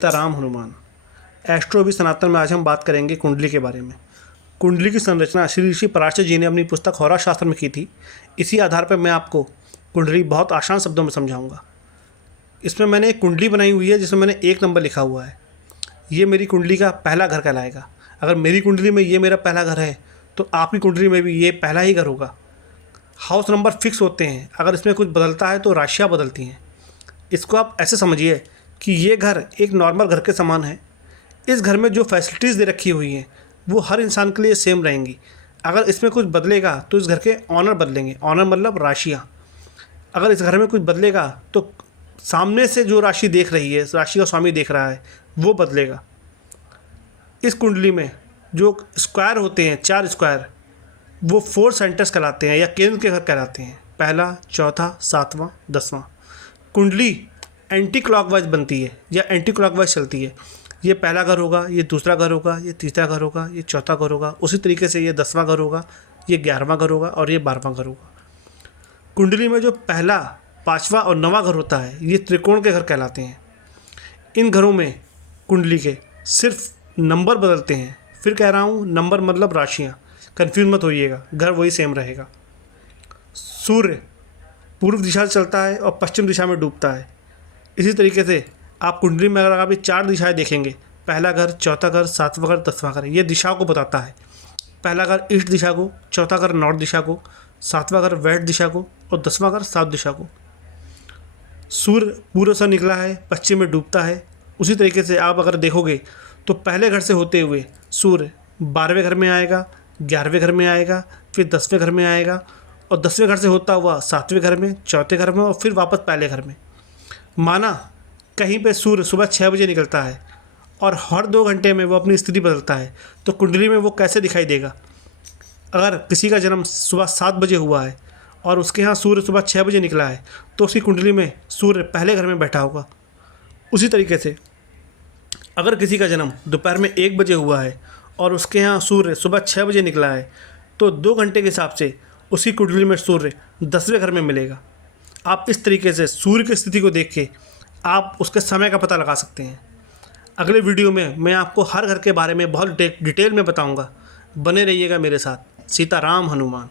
Ram Hanuman astro भी सनातन में आज हम बात करेंगे कुंडली के बारे में। कुंडली की संरचना श्री ऋषि पराशर जी ने अपनी पुस्तक होरा शास्त्र में की थी। इसी आधार पर मैं आपको कुंडली बहुत आसान शब्दों में समझाऊंगा। इसमें मैंने एक कुंडली बनाई हुई है जिसमें मैंने 1 नंबर लिखा हुआ है। ये मेरी कुंडली का पहला घर कहलाएगा। अगर मेरी कुंडली में ये मेरा पहला घर है तो आपकी कुंडली में भी ये पहला ही घर होगा। हाउस नंबर फिक्स होते हैं, अगर इसमें कुछ बदलता है तो राशियाँ बदलती हैं। इसको आप ऐसे समझिए कि ये घर एक नॉर्मल घर के समान है। इस घर में जो फैसिलिटीज़ दे रखी हुई हैं वो हर इंसान के लिए सेम रहेंगी। अगर इसमें कुछ बदलेगा तो इस घर के ऑनर बदलेंगे। ऑनर मतलब राशियाँ। अगर इस घर में कुछ बदलेगा तो सामने से जो राशि देख रही है, राशि का स्वामी देख रहा है, वो बदलेगा। इस कुंडली में जो स्क्वायर होते हैं, 4 स्क्वायर, वो 4 सेंटर्स कहलाते हैं या केंद्र के घर कहलाते हैं। पहला, चौथा, 7वां, 10वां। कुंडली एंटी क्लॉकवाइज बनती है या एंटी क्लॉकवाइज चलती है। ये पहला घर होगा, ये दूसरा घर होगा, ये तीसरा घर होगा, ये चौथा घर होगा। उसी तरीके से ये 10वां घर होगा, ये 11वां घर होगा और ये 12वां घर होगा। कुंडली में जो पहला, 5वां और 9वां घर होता है, ये त्रिकोण के घर कहलाते हैं। इन घरों में कुंडली के सिर्फ नंबर बदलते हैं। फिर कह रहा हूँ, नंबर मतलब राशियाँ, कन्फ्यूज मत होइएगा, घर वही सेम रहेगा। सूर्य पूर्व दिशा से चलता है और पश्चिम दिशा में डूबता है। इसी तरीके से आप कुंडली में अगर आप ये 4 दिशाएं देखेंगे, पहला घर, चौथा घर, 7वां घर, 10वां घर, ये दिशाओं को बताता है। पहला घर ईस्ट दिशा को, चौथा घर नॉर्थ दिशा को, 7वां घर वेस्ट दिशा को और 10वां घर साउथ दिशा को। सूर्य पूर्व से निकला है, पश्चिम में डूबता है। उसी तरीके से आप अगर देखोगे तो पहले घर से होते हुए सूर्य 12वें घर में आएगा, 11वें घर में आएगा, फिर 10वें घर में आएगा और 10वें घर से होता हुआ 7वें घर में, चौथे घर में और फिर वापस पहले घर में। माना कहीं पे सूर्य सुबह 6 बजे निकलता है और हर 2 घंटे में वो अपनी स्थिति बदलता है, तो कुंडली में वो कैसे दिखाई देगा। अगर किसी का जन्म सुबह 7 बजे हुआ है और उसके यहाँ सूर्य सुबह 6 बजे निकला है तो उसकी कुंडली में सूर्य पहले घर में बैठा होगा। उसी तरीके से अगर किसी का जन्म दोपहर में 1 बजे हुआ है और उसके यहाँ सूर्य सुबह 6 बजे निकला है तो 2 घंटे के हिसाब से उसी कुंडली में सूर्य 10वें घर में मिलेगा। आप इस तरीके से सूर्य की स्थिति को देख के आप उसके समय का पता लगा सकते हैं। अगले वीडियो में मैं आपको हर घर के बारे में बहुत डिटेल में बताऊंगा। बने रहिएगा मेरे साथ। सीताराम हनुमान।